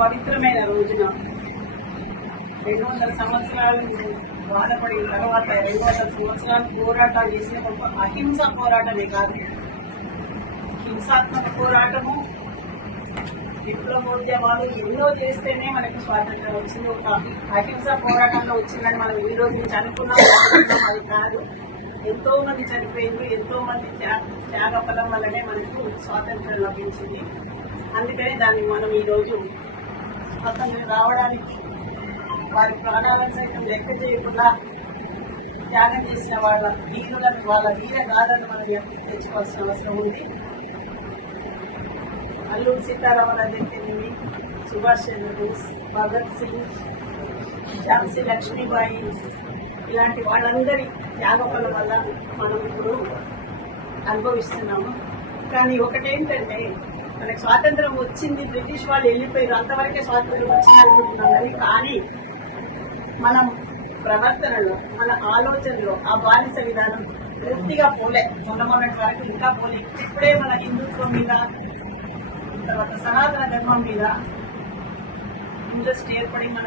పవిత్రమైన రోజున 200 సంవత్సరాలు బాధపడిన తర్వాత 200 సంవత్సరాలు పోరాటాలు చేసిన ఒక అహింస పోరాటమే కాదు, హింసాత్మక పోరాటము, విప్లవోద్యమాలు ఎన్నో చేస్తేనే మనకు స్వాతంత్రం వచ్చింది. ఒక అహింస పోరాటంలో వచ్చిందని మనం ఈ రోజు నుంచి అనుకున్నాం. అది కాదు, ఎంతో మంది చనిపోయింది, ఎంతో మంది త్యాగ ఫలం వల్లనే మనకు స్వాతంత్రం లభించింది. అందుకని దాన్ని మనం ఈరోజు స్వాతంత్రం రావడానికి వారి ప్రాణాలను సైతం లెక్క చేయకుండా త్యాగం చేసిన వాళ్ళ వీరులను, వాళ్ళ వీర గాథలను మనం తెచ్చుకోవాల్సిన అవసరం ఉంది. అల్లూరి సీతారామరాజు అయితేనేమి, సుభాష్ చంద్రబోస్, భగత్ సింగ్, ఝాన్సీ లక్ష్మీబాయి ఇలాంటి వాళ్ళందరి త్యాగఫలం వల్ల మనం ఇప్పుడు అనుభవిస్తున్నాము. కానీ ఒకటేంటంటే, మనకు స్వాతంత్రం వచ్చింది, బ్రిటిష్ వాళ్ళు వెళ్ళిపోయారు, అంతవరకే స్వాతంత్రం వచ్చింది అనుకుంటున్నాం. కానీ మనం ప్రవర్తనలో, మన ఆలోచనలో ఆ బానిస విధానం పూర్తిగా పోలే. మొన్నటి వరకు ఇంకా పోలే. ఇప్పుడే మన హిందుత్వం మీద, తర్వాత సనాతన ధర్మం మీద ఇంట్రెస్ట్ ఏర్పడి మన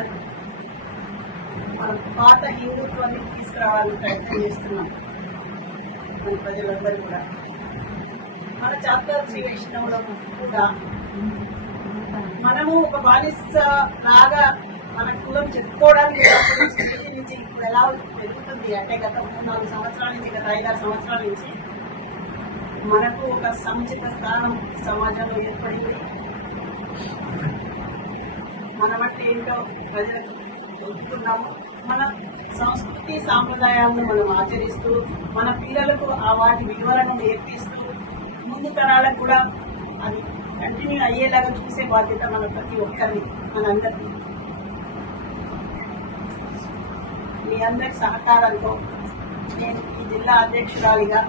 పాత హిందుత్వాన్ని తీసుకురావాలని ప్రయత్నం చేస్తున్నాం. మన ప్రజలందరూ కూడా మన చాప్టర్ శ్రీ వైష్ణవులు కూడా మనము ఒక బానిస లాగా మన కులం చెప్పుకోవడానికి నుంచి ఇప్పుడు ఎలా పెరుగుతుంది అంటే, గత 3-4 సంవత్సరాల నుంచి, గత 5-6 సంవత్సరాల నుంచి మనకు ఒక సముచిత స్థానం సమాజంలో ఏర్పడింది. మనమంటే ఏంటో ప్రజలకు తెలుపుతున్నాము. మన సంస్కృతి సాంప్రదాయాలను మనం ఆచరిస్తూ, మన పిల్లలకు ఆ వాటి విలువలను నేర్పిస్తూ, ముందు తరాలకు కూడా అది కంటిన్యూ అయ్యేలాగా చూసే బాధ్యత మన ప్రతి ఒక్కరిని, మనందరినీ. మీ అందరి సహకారంతో నేను ఈ జిల్లా అధ్యక్షురాలిగా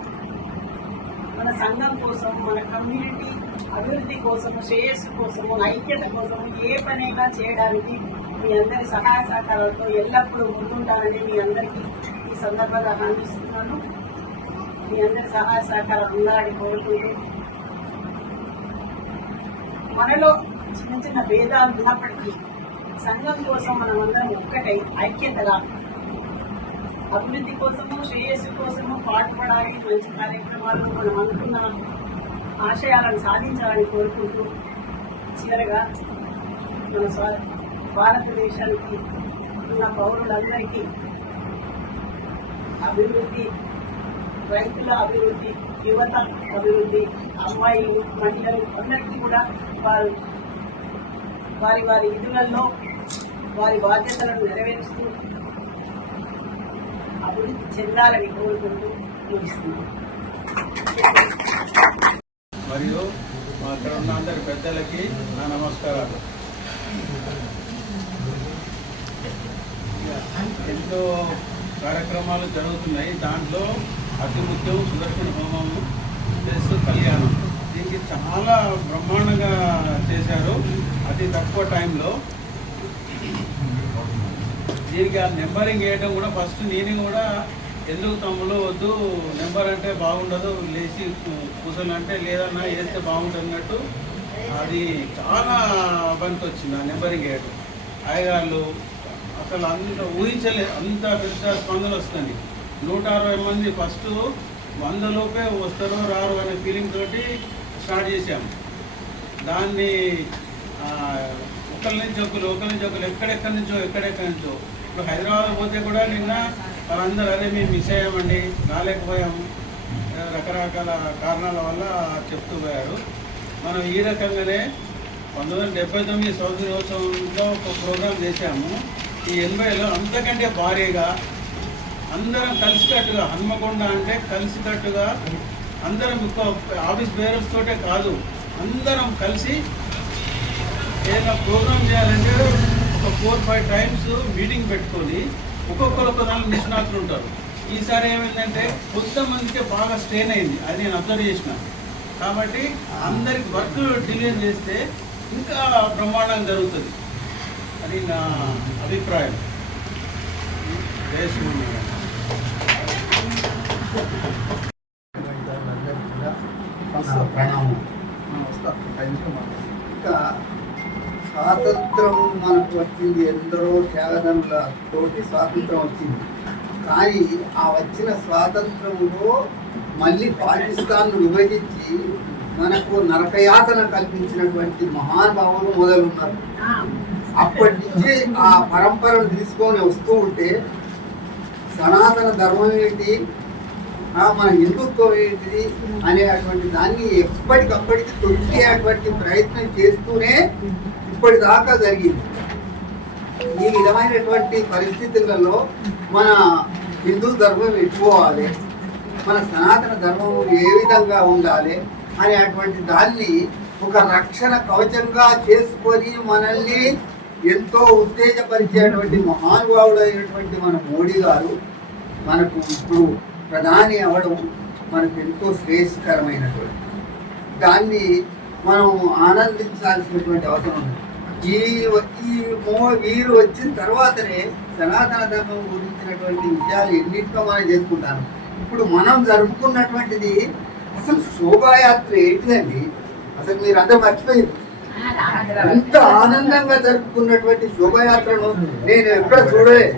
మన సంఘం కోసం, మన కమ్యూనిటీ అభివృద్ధి కోసము, శ్రేయస్సు కోసము, ఐక్యత కోసము ఏ పనైనా చేయడానికి మీ అందరి సహాయ సహకారాలతో ఎల్లప్పుడూ ముందుంటానని మీ అందరికీ ఈ సందర్భంగా హామీస్తున్నాను. మీ అందరి సహాయ సహకారం ఉండాలని కోరుకుంటూ, మనలో చిన్న చిన్న భేదాలు ఉన్నప్పటికీ సంఘం కోసం మనమందరం ఒక్కటై ఐక్యతగా అభివృద్ధి కోసము, శ్రేయస్సు కోసము పాటుపడాలి. మంచి కార్యక్రమాలు, మనం అనుకున్న ఆశయాలను సాధించాలని కోరుకుంటూ, చివరగా మన భారతదేశానికి ఉన్న పౌరులందరికీ అభివృద్ధి, రైతుల అభివృద్ధి, యువత అభివృద్ధి, అమ్మాయిలు, మహిళలు అందరికీ కూడా వారి వారి విధులలో వారి బాధ్యతలను నెరవేరుస్తూ అభివృద్ధి చెందాలని కోరుకుంటూ ముగిస్తున్నాను. మరియు అక్కడ ఉన్న అందరి పెద్దలకి నా నమస్కారాలు. ఎంతో కార్యక్రమాలు జరుగుతున్నాయి. దాంట్లో అతి ముఖ్యం సుదర్శన హోమము ప్లస్ కళ్యాణం. దీనికి చాలా బ్రహ్మాండంగా చేశారు అతి తక్కువ టైంలో. దీనికి ఆ నెంబరింగ్ వేయడం కూడా ఫస్ట్ నేను కూడా ఎందుకు తమ్ముడు వద్దు, నెంబర్ అంటే బాగుండదు, లేచి కూర్చొని అంటే లేదన్నా వేస్తే బాగుంటుంది అన్నట్టు అది చాలా పనికి వచ్చింది ఆ నెంబరింగ్ వేయడం. అయ్యగాళ్ళు అసలు అంత ఊహించలేదు, అంత పెద్ద స్పందన వస్తుంది. 160 మంది ఫస్ట్ 100 లోపే వస్తారో రారు అనే ఫీలింగ్ తోటి స్టార్ట్ చేశాము. దాన్ని ఒకరి నుంచి ఒకరు ఎక్కడెక్కడి నుంచో ఇప్పుడు హైదరాబాద్ పోతే కూడా నిన్న వాళ్ళందరూ అదే మేము మిస్ అయ్యామండి, రాలేకపోయాము, రకరకాల కారణాల వల్ల చెప్తూ పోయారు. మనం ఈ రకంగానే 1979 స్వాతంత్ర దినోత్సవంలో ఒక ప్రోగ్రాం చేశాము. ఈ 80లో అంతకంటే భారీగా అందరం కలిసికట్టుగా, హన్మకొండ అంటే కలిసికట్టుగా అందరం ఆఫీస్ బేరర్స్ తోటే కాదు, అందరం కలిసి ఏదైనా ప్రోగ్రాం చేయాలంటే ఒక 4-5 టైమ్స్ మీటింగ్ పెట్టుకొని ఒక్కొక్కరు ఒక దాని నిష్ణాతులు ఉంటారు. ఈసారి ఏమైందంటే కొంతమందికి బాగా స్ట్రెయిన్ అయింది, అది నేను అబ్జర్వ్ చేసిన. కాబట్టి అందరికి వర్క్ డిలీట్ చేస్తే ఇంకా బ్రహ్మాండంగా జరుగుతుంది, అది నా అభిప్రాయం. ప్రణామం. స్వాతంత్రం మనకు వచ్చింది, ఎందరో త్యాగదనుల తోటి స్వాతంత్రం వచ్చింది. కానీ ఆ వచ్చిన స్వాతంత్రంలో మళ్ళీ పాకిస్తాన్ను విభజించి మనకు నరకయాతన కల్పించినటువంటి మహానుభావులు మొదలున్నారు. అప్పటి నుంచి ఆ పరంపరను తీసుకొని వస్తూ ఉంటే సనాతన ధర్మం ఏంటి, మన హిందుత్వం ఏంటిది అనేటువంటి దాన్ని ఎప్పటికప్పటికి తొక్కేటువంటి ప్రయత్నం చేస్తూనే ఇప్పటిదాకా జరిగింది. ఈ విధమైనటువంటి పరిస్థితులలో మన హిందూ ధర్మం ఎట్టుకోవాలి, మన సనాతన ధర్మం ఏ విధంగా ఉండాలి అనేటువంటి దాన్ని ఒక రక్షణ కవచంగా చేసుకొని మనల్ని ఎంతో ఉత్తేజపరిచేటువంటి మహానుభావుడు అయినటువంటి మన మోడీ గారు మనకు ఇప్పుడు ప్రధాని అవ్వడం మనకు ఎంతో శ్రేయస్కరమైనటువంటి దాన్ని మనం ఆనందించాల్సినటువంటి అవసరం ఉంది. వీరు వచ్చిన తర్వాతనే సనాతన ధర్మం గురించినటువంటి విషయాలు ఎన్నింటిలో మనం చేసుకుంటాను. ఇప్పుడు మనం జరుపుకున్నటువంటిది అసలు శోభాయాత్ర ఏంటిదండి, అసలు మీరు అందరూ మర్చిపోయారు. ఇంత ఆనందంగా జరుపుకున్నటువంటి శోభాయాత్రను నేను ఎక్కడ చూడలేదు.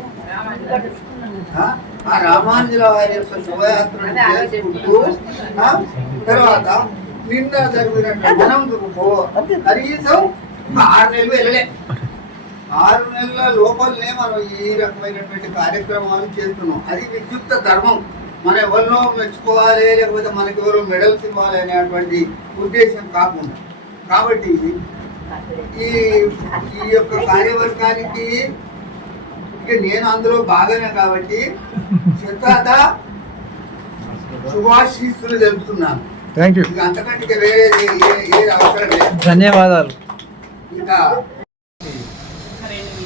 ఆ రామానుజుల వారి యొక్క శోభయాత్రను చేసుకుంటూ తర్వాత నిన్న జరిగినట్టు మనం కనీసం 6 నెలలు వెళ్ళలే. 6 నెలల లోపలనే మనం ఈ రకమైనటువంటి కార్యక్రమాలు చేస్తున్నాం. అది విద్యుక్త ధర్మం. మన ఎవరినో మెచ్చుకోవాలి, లేకపోతే మనకి ఎవరో మెడల్స్ ఇవ్వాలి అనేటువంటి ఉద్దేశం కాకుండా. కాబట్టి ఈ యొక్క కార్యవర్గానికి ఇక నేను అందులో భాగమే కాబట్టి శతాద శుభాశీస్సులు తెలుపుతున్నాను. Thank you. ఇక అంతకంటే వేరే ఏది అవసరం లేదు. ధన్యవాదాలు. ఇంకా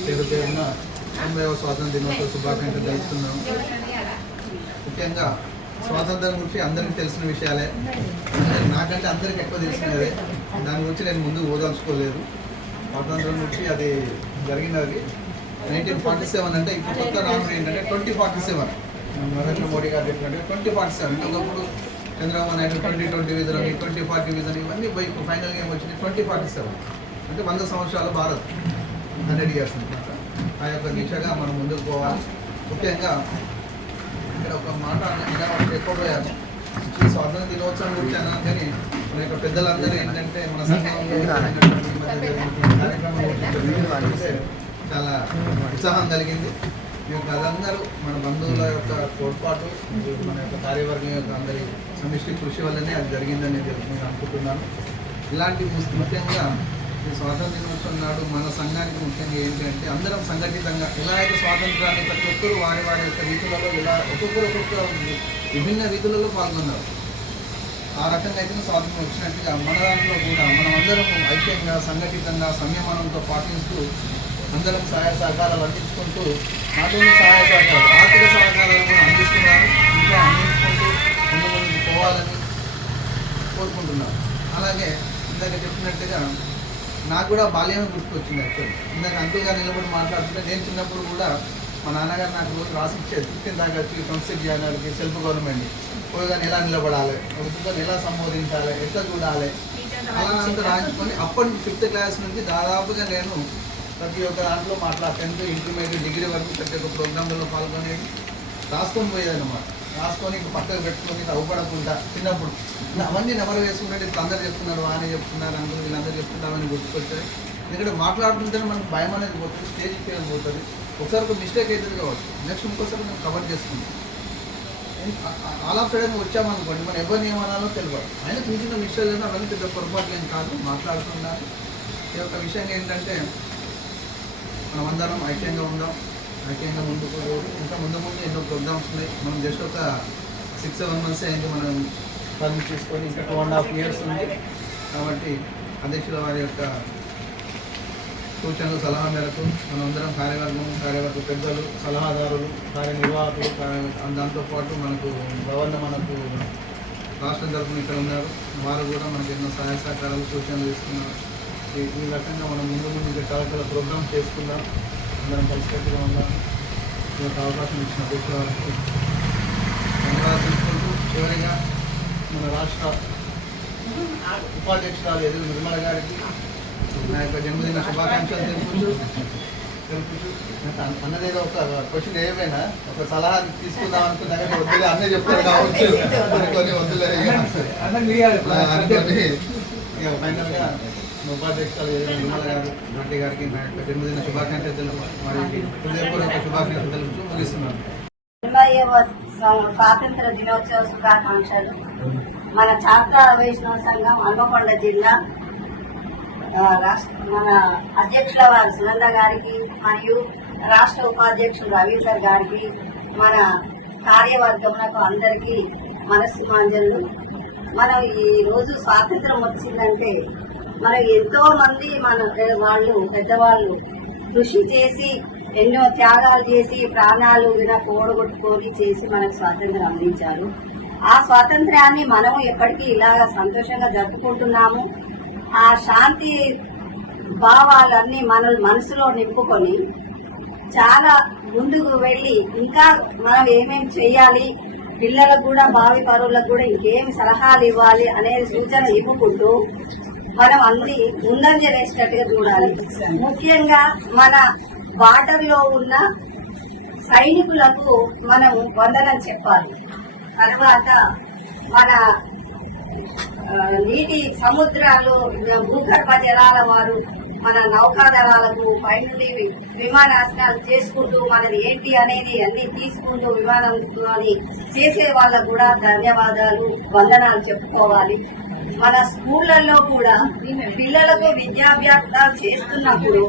పేరు పేరున 80వ స్వాతంత్ర దినోత్సవ శుభాకాంక్షలు తెలుపుతున్నాం. ముఖ్యంగా స్వాతంత్రం గురించి అందరికీ తెలిసిన విషయాలే, నాకంటే అందరికీ ఎక్కువ తెలిసినదే. దాని గురించి నేను ముందు ఓదాల్చుకోలేదు. స్వాతంత్రం గురించి అది జరిగినది 1947 అంటే ఇప్పుడు కొత్త రానుడు ఏంటంటే 2047. నరేంద్ర మోడీ గారు చెప్పినట్టు 2047. ఇంకొకప్పుడు చంద్రబాబు నాయుడు 2020 విజన్, 2040 విజన్ ఇవన్నీ పోయి ఫైనల్ గేమ్ వచ్చింది 2047. అంటే 100 సంవత్సరాలు భారత్, 100 years అనమాట. ఆ యొక్క దిశగా మనం ముందుకు పోవాలి. ముఖ్యంగా ఇక్కడ ఒక మాట ఎక్కువ ఈ స్వాతంత్ర దినోత్సవం గురించి అన్నాను, కానీ మన యొక్క పెద్దలందరూ ఏంటంటే మన సంఘంలో కార్యక్రమం చాలా ఉత్సాహం కలిగింది. ఈ యొక్క అదందరూ మన బంధువుల యొక్క తోడ్పాటు, మన యొక్క కార్యవర్గం యొక్క అందరి సమిష్టి కృషి వల్లనే అది జరిగిందని నేను అనుకుంటున్నాను. ఇలాంటి ముఖ్యంగా ఈ స్వాతంత్ర దినోత్సవం నాడు మన సంఘానికి ముఖ్యంగా ఏంటి అంటే అందరం సంఘటితంగా ఎలా అయితే స్వాతంత్రాన్ని ప్రతి ఒక్కరు వారి వారి యొక్క రీతులలో ఇలా ఒక్కొక్క విభిన్న రీతులలో పాల్గొన్నారు. ఆ రకంగా అయితే స్వాతంత్రం వచ్చినట్టుగా మన దాంట్లో కూడా మనం అందరం ఐక్యంగా సంఘటితంగా సంయమనంతో పాటిస్తూ అందరం సహాయ సహకారాలు అందించుకుంటూ నాటిని సహాయ సహకారాలు ఆర్థిక సహకారాలు కూడా అందిస్తున్నారు. ఇంకా అందించుకుంటూ ముందు పోవాలని కోరుకుంటున్నాను. అలాగే ఇందాక చెప్పినట్టుగా నాకు కూడా బాల్యమే గుర్తుకొచ్చింది. యాక్చువల్లీ ఇందాక అంకుల్గా నిలబడి మాట్లాడుతుంటే నేను చిన్నప్పుడు కూడా మా నాన్నగారు నాకు రోజు రాసిచ్చేది 15 దాకా వచ్చి కన్సిడర్ చేయడానికి సెల్ఫ్ గవర్నమెంట్ పోయిగానే ఎలా నిలబడాలి, ప్రభుత్వాన్ని ఎలా సంబోధించాలి, ఎట్లా చూడాలి అలా అంతా రాయించుకొని అప్పటి 5th క్లాస్ నుంచి దాదాపుగా నేను ప్రతి ఒక్క దాంట్లో 10th, ఇంటర్మీడియట్, డిగ్రీ వరకు ప్రతి ఒక్క ప్రోగ్రాంలలో పాల్గొనేది, రాసుకొని పోయేదన్నమాట. రాసుకొని ఇంక పక్కకు పెట్టుకొని అవ్వపడకుండా చిన్నప్పుడు అవన్నీ నెమరు వేసుకున్నట్టు ఇప్పుడు అందరు చెప్తున్నారు, వానే చెప్తున్నారు, అందరూ వీళ్ళందరూ చెప్తున్నారు అవన్నీ గుర్తుకొచ్చాయి. ఎందుకంటే మాట్లాడుతుంటేనే మనకు భయం అనేది పోతుంది, స్టేజ్ ఫేర్ పోతుంది. ఒకసారి ఒక మిస్టేక్ అవుతుంది కావచ్చు, నెక్స్ట్ ఇంకోసారి మేము కవర్ చేసుకుంటాం. అలా ఫ్రెండ్గా వచ్చామనుకోండి మనం ఎవరిని ఏమనాలో తెలియదు. అయినా చిన్న చిన్న విషయాలు అవన్నీ పెద్ద పొరపాట్లు ఏం కాదు, మాట్లాడుతున్నారు. ఈ యొక్క విషయం ఏంటంటే మనం అందరం ఐక్యంగా ఉందాం, ఐక్యంగా ముందుకు. ఇంకా ముందు ఎన్నో ప్రోగ్రామ్స్ ఉన్నాయి. మనం జస్ట్ ఒక 6-7 months అయింది మనం పర్మిట్ తీసుకొని, ఇంకా 2.5 years ఉంది. కాబట్టి అధ్యక్షుల వారి యొక్క సూచనలు సలహా మేరకు మనమందరం కార్యవర్గ పెద్దలు, సలహాదారులు, కార్యనిర్వాహకులు, దాంతోపాటు మనకు మనకు రాష్ట్రం తరఫున ఇక్కడ ఉన్నారు. వారు కూడా మనకు ఎన్నో సహాయ సహకారాలు సూచనలు ఇస్తున్నారు. ఈ రకంగా మనం ముందు ఇంకా చాలా ప్రోగ్రామ్ చేసుకుందాం, అందరం కలిసికట్టుగా ఉందాం. ఈ యొక్క అవకాశం ఇచ్చిన అధ్యక్షుల వారికి ధన్యవాదాలు తెలుసుకుంటూ చివరిగా మన రాష్ట్ర ఉపాధ్యక్షురాలు ఎదురు నిర్మల గారికి, నా యొక్క జన్మదిన శుభాకాంక్షలు తెలుపుచు అన్నదేదో ఒక క్వశ్చన్ ఏమైనా ఒక సలహా తీసుకుందాం అనుకున్నా కానీ వద్దులే అన్నీ చెప్తారు కావచ్చు అనుకొని వద్దులే అనుకొని ఇక ఫైనల్గా ఉపాధ్యక్షులు నిర్మల గారు రెడ్డి గారికి నా యొక్క జన్మదిన శుభాకాంక్షలు తెలుపు మరి హృదయపూర్వక శుభాకాంక్షలు తెలుపుతూ ముగిస్తున్నాను. 80వ స్వాతంత్ర దినోత్సవ శుభాకాంక్షలు. మన చాత్ర వైష్ణవ సంఘం హన్మకొండ జిల్లా మన అధ్యక్షుల వారు సునంద గారికి మరియు రాష్ట్ర ఉపాధ్యక్షులు రవీందర్ గారికి మన కార్యవర్గములకు అందరికీ మనస్సుమాంజలు. మనం ఈ రోజు స్వాతంత్రం వచ్చిందంటే మనం ఎంతో మంది వాళ్ళు పెద్దవాళ్ళు కృషి చేసి ఎన్నో త్యాగాలు చేసి ప్రాణాలు కూడగొట్టుకొని చేసి మనకు స్వాతంత్రం అందించారు. ఆ స్వాతంత్ర్యాన్ని మనం ఎప్పటికీ ఇలాగా సంతోషంగా జరుపుకుంటున్నాము. ఆ శాంతి భావాలన్నీ మన మనసులో నింపుకొని చాలా ముందుకు వెళ్ళి ఇంకా మనం ఏమేమి చేయాలి, పిల్లలకు కూడా భావి పరువులకు కూడా ఇంకేమి సలహాలు ఇవ్వాలి అనేది సూచన ఇవ్వుకుంటూ మనం అన్ని ముందంజ వేసేటట్టుగా చూడాలి. ముఖ్యంగా మన బార్డర్ లో ఉన్న సైనికులకు మనం వందనం చెప్పాలి. తర్వాత మన నీటి సముద్రాలు భూగర్భ జలాల వారు మన నౌకాదళాలకు పైనుండి విమానాశ్రయాలు చేసుకుంటూ మనది ఏంటి అనేది అన్ని తీసుకుంటూ విమానంలోని చేసే వాళ్ళకు కూడా ధన్యవాదాలు వందనాలు చెప్పుకోవాలి. మన స్కూళ్లలో కూడా పిల్లలకు విద్యాభ్యాసాలు చేస్తున్నప్పుడు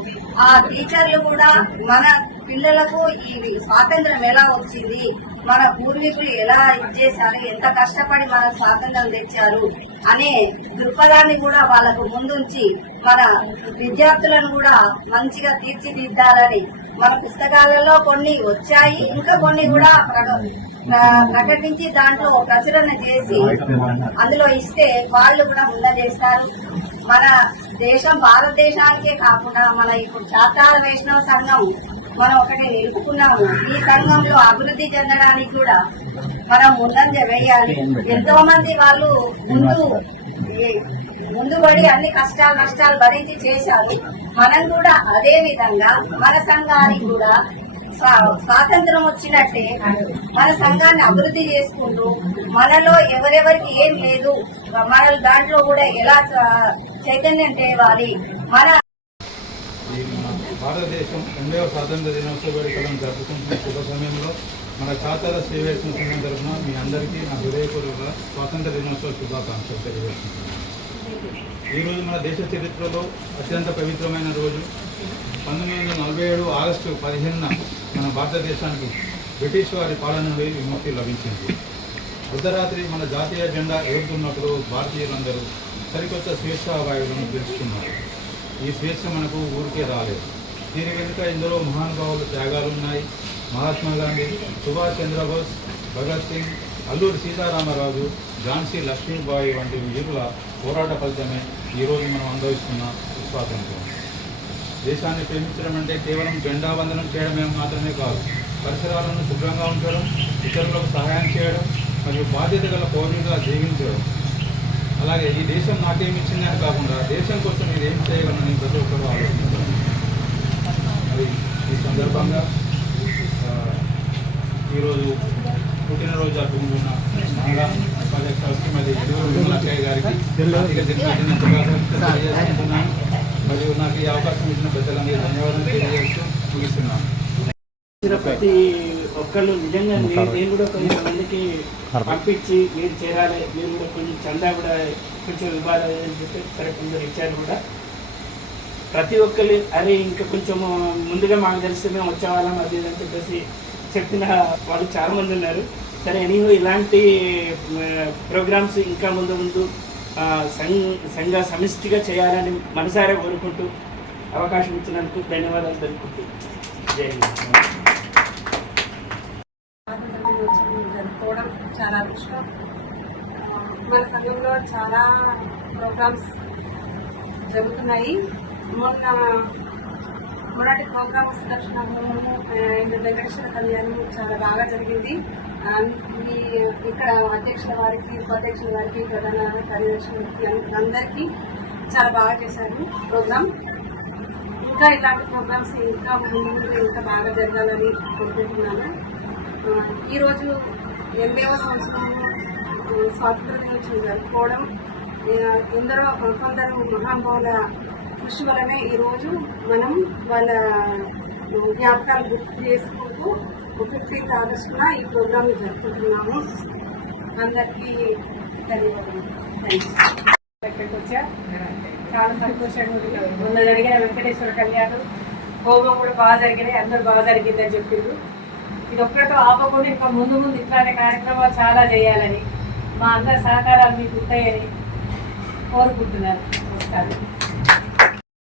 ఆ టీచర్లు కూడా మన పిల్లలకు ఈ స్వాతంత్రం ఎలా వచ్చింది, మన పూర్వీకులు ఎలా ఇచ్చేశారు, ఎంత కష్టపడి మన స్వాతంత్రం తెచ్చారు అనే దృక్పథాన్ని కూడా వాళ్ళకు ముందుంచి మన విద్యార్థులను కూడా మంచిగా తీర్చిదిద్దాలని మన పుస్తకాలలో కొన్ని వచ్చాయి, ఇంకా కొన్ని కూడా ప్రకటించి దాంట్లో ప్రచురణ చేసి అందులో ఇస్తే వాళ్ళు కూడా ముందంజేస్తారు. మన దేశం భారతదేశానికే కాకుండా మన ఇప్పుడు చాత్రాల వైష్ణవ సంఘం మనం ఒకటి నిలుపుకున్నాము. ఈ సంఘంలో అభివృద్ధి చెందడానికి కూడా మనం ముందంజ వేయాలి. ఎంతో మంది వాళ్ళు ముందుబడి అన్ని కష్టాలు నష్టాలు భరించి చేశారు. మనం కూడా అదే విధంగా మన సంఘానికి కూడా స్వాతంత్రం వచ్చినట్టే మన సంఘాన్ని అభివృద్ధి చేసుకుంటూ మనలో ఎవరెవరికి ఏం లేదు మన దాంట్లో కూడా ఎలా చైతన్యం తేవాలి. మన భారతదేశం 80వ స్వాతంత్ర దినోత్సవ వేడుకలను జరుపుకుంటున్న శుభ సమయంలో మన చాతాల శ్రీవేశ్వర సంఘం తరఫున మీ అందరికీ నా హృదయపూర్వక స్వాతంత్ర దినోత్సవ శుభాకాంక్షలు తెలియజేస్తున్నాను. ఈరోజు మన దేశ చరిత్రలో అత్యంత పవిత్రమైన రోజు. 1947 ఆగస్టు 15న మన భారతదేశానికి బ్రిటిష్ వారి పాలన నుండి విముక్తి లభించింది. అర్ధరాత్రి మన జాతీయ జెండా ఎగురుతున్నప్పుడు భారతీయులందరూ సరికొత్త స్వేచ్ఛా వాయువులను పీల్చుకున్నారు. ఈ స్వేచ్ఛ మనకు ఊరికే రాలేదు. దీని వెనుక ఎందరో మహానుభావుల త్యాగాలు ఉన్నాయి. మహాత్మా గాంధీ, సుభాష్ చంద్రబోస్, భగత్ సింగ్, అల్లూరి సీతారామరాజు, ఝాన్సీ లక్ష్మీబాయి వంటి వీరుల పోరాట ఫలితమే ఈరోజు మనం అనుభవిస్తున్న స్వాతంత్రం. దేశాన్ని ప్రేమించడం అంటే కేవలం జెండా వందనం చేయడమే మాత్రమే కాదు, పరిసరాలను శుభ్రంగా ఉంచడం, ఇతరులకు సహాయం చేయడం మరియు బాధ్యత గల పౌరులుగా జీవించడం. అలాగే ఈ దేశం నాకేమిచ్చిందని కాకుండా దేశం కోసం మీరు ఏం చేయగలనని ప్రతి ఒక్కరూ ఆలోచించాలి. మరి ఈ సందర్భంగా ఈరోజు పుట్టినరోజు జరుపుకుంటున్న మహిళా ఉపాధ్యక్షులు శ్రీమతి విమలక్కయ్య గారికి తెలియజేసుకుంటున్నాను. మరియు నాకు ఈ అవకాశం ఇచ్చిన పెద్దలందరికీ ధన్యవాదాలు తెలియజేస్తూ ముగిస్తున్నాను. ప్రతి ఒక్కళ్ళు నిజంగా నేను కూడా కొంతమందికి పంపించి మీరు చేరాలి, మీరు కూడా కొంచెం చందా కూడా కొంచెం ఇవ్వాలి అని చెప్పి సరే కొందరు ఇచ్చారు కూడా. ప్రతి ఒక్కరు అరే ఇంకా కొంచెం ముందుగా మాకు తెలిస్తే మేము వచ్చేవాళ్ళం అది అని చెప్పేసి చెప్పిన వాళ్ళు చాలామంది ఉన్నారు. సరే ఎనీహో ఇలాంటి ప్రోగ్రామ్స్ ఇంకా ముందు ముందు సంఘ సమిష్టిగా చేయాలని మనసారా కోరుకుంటూ అవకాశం ఇచ్చినందుకు ధన్యవాదాలు తెలుపుకుంటూ జై హింద్. జరుపుకోవడం చాలా అదృష్టం. మన సంఘంలో చాలా ప్రోగ్రామ్స్ జరుగుతున్నాయి. మొన్నటి ప్రోగ్రామ్ దర్శన హోమము అండ్ వెంకటేశ్వర కళ్యాణం చాలా బాగా జరిగింది. ఇక్కడ అధ్యక్షుల వారికి, ఉపాధ్యక్షుల వారికి, ప్రధాన కార్యదర్శులకి అందరికీ చాలా బాగా చేశారు ప్రోగ్రామ్. ఇంకా ఇలాంటి ప్రోగ్రామ్స్ ఇంకా ముందు ఇంకా బాగా జరగాలని కోరుకుంటున్నాను. ఈరోజు 80వ సంవత్సరంలో స్వాతంత్ర దినోత్సవం జరుపుకోవడం కొందరు మహానుభావుల కృషి వలనే ఈరోజు మనం వాళ్ళ జ్ఞాపకాలు గుర్తు చేసుకుంటూ 15th ఆగస్టున ఈ ప్రోగ్రామ్ జరుపుకుంటున్నాము. అందరికీ ధన్యవాదాలు. ఇక్కడికి వచ్చా చాలా సంతోషంగా ఉంది. మొన్న జరిగిన వెంకటేశ్వర కళ్యాణం హోమం కూడా బాగా జరిగినాయి, అందరూ బాగా జరిగిందని చెప్పిండ్రు. ఇది ఒక్కటో ఆపకుండా ఇంకా ముందు ముందు ఇట్లాంటి కార్యక్రమాలు చాలా చేయాలని మా అందరి సహకారాలు మీకు ఉంటాయని కోరుకుంటున్నాను. నమస్కారం.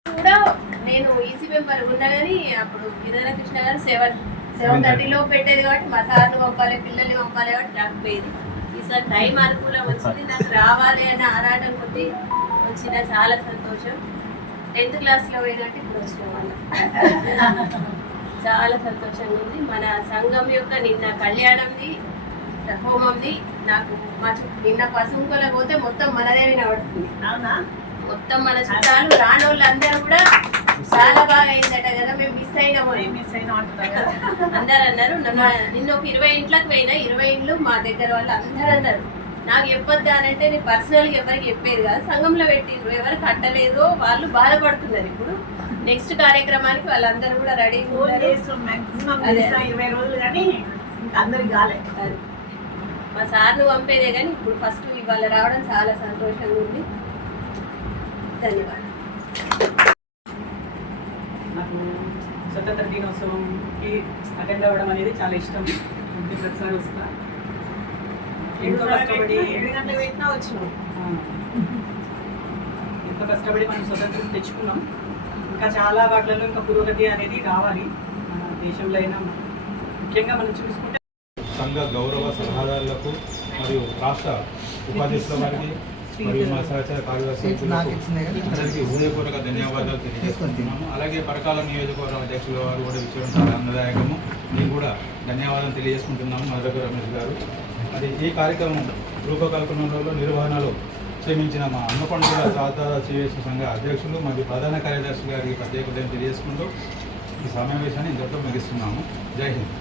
కూడా నేను ఈసీ మెంబర్ ఉన్నా కానీ అప్పుడు గిరిజన కృష్ణ గారు 7:30లో పెట్టేది కాబట్టి మా సార్లు పంపాలి, పిల్లల్ని పంపాలి కాబట్టి రాకపోయేది. ఈసారి టైం అనుకూలం వచ్చింది, నాకు రావాలి అని ఆరాటం కొద్ది వచ్చిన చాలా సంతోషం. 10th క్లాస్లో పోయినట్టు ఇప్పుడు వచ్చిన వాళ్ళం చాలా సంతోషంగా ఉంది. మన సంఘం యొక్క నిన్న కళ్యాణంది హోమంది నాకు నిన్న పసుపుకోలే పోతే మొత్తం మనదే వినబడుతుంది. అవునా? మొత్తం మన చుట్టాలు రానోళ్ళు అందరూ కూడా చాలా బాగా అయిందట కదా, మేము మిస్ అయినాము అంటున్నారు కదా అందరు అన్నారు. నిన్న ఒక 20 ఇంట్లకు పోయినా 20 ఇండ్లు మా దగ్గర వాళ్ళు అందరూ అన్నారు నాకు చెప్పొద్దా అంటే నేను పర్సనల్గా ఎవరికి చెప్పేది కాదు, సంఘంలో పెట్టిండ్రు, ఎవరు కట్టలేదో వాళ్ళు బాధపడుతున్నారు. ఇప్పుడు నెక్స్ట్ కార్యక్రమానికి వాళ్ళందరూ కూడా రెడీ 20 రోజులు కానీ అందరికి కాలేదు. మా సార్ను పంపేదే కానీ ఇప్పుడు ఫస్ట్ ఇవాళ రావడం చాలా సంతోషంగా ఉంది. ధన్యవాదాలు. నాకు స్వతంత్ర దినోత్సవంకి అటెండ్ అవ్వడం అనేది చాలా ఇష్టం. ప్రతిసారి వస్తా. ఎంతో కష్టపడి 7 గంటలు పెట్టినా వచ్చినాం. ఎంతో కష్టపడి మనం స్వతంత్రం తెచ్చుకున్నాం. ఇంకా చాలా వాటిలలో ఇంకా పురోగతి అనేది కావాలి మన దేశంలో అయినా. ముఖ్యంగా మనం చూసుకుంటే సంఘ గౌరవ సలహాదారులకు మరియు రాష్ట్ర ఉపాధ్యక్షుల వారికి మరియు మా సహచార కార్యదర్శులకు అందరికీ హృదయపూర్వక ధన్యవాదాలు తెలియజేస్తున్నాము. అలాగే పరకాల నియోజకవర్గ అధ్యక్షుల వారు కూడా విషయం చాలా ఆనందదాయకము. మేము కూడా ధన్యవాదాలు తెలియజేసుకుంటున్నాము మధురక రమేష్ గారు. అది ఈ కార్యక్రమం రూపకల్పనలో నిర్వహణలో శ్రమించిన మా అన్నకొండ చాతార సివేశ్వర సంఘ అధ్యక్షులు మరియు ప్రధాన కార్యదర్శి గారికి ప్రత్యేకతను తెలియజేసుకుంటూ ఈ సమావేశాన్ని ఇంతటితో ముగిస్తున్నాము. జై హింద్.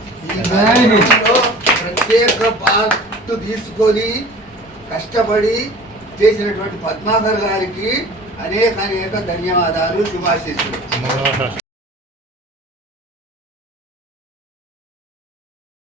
ప్రత్యేక బాధ్యత తీసుకొని కష్టపడి చేసినటువంటి పద్మాకర్ గారికి అనేక ధన్యవాదాలు, శుభాశీస్సులు.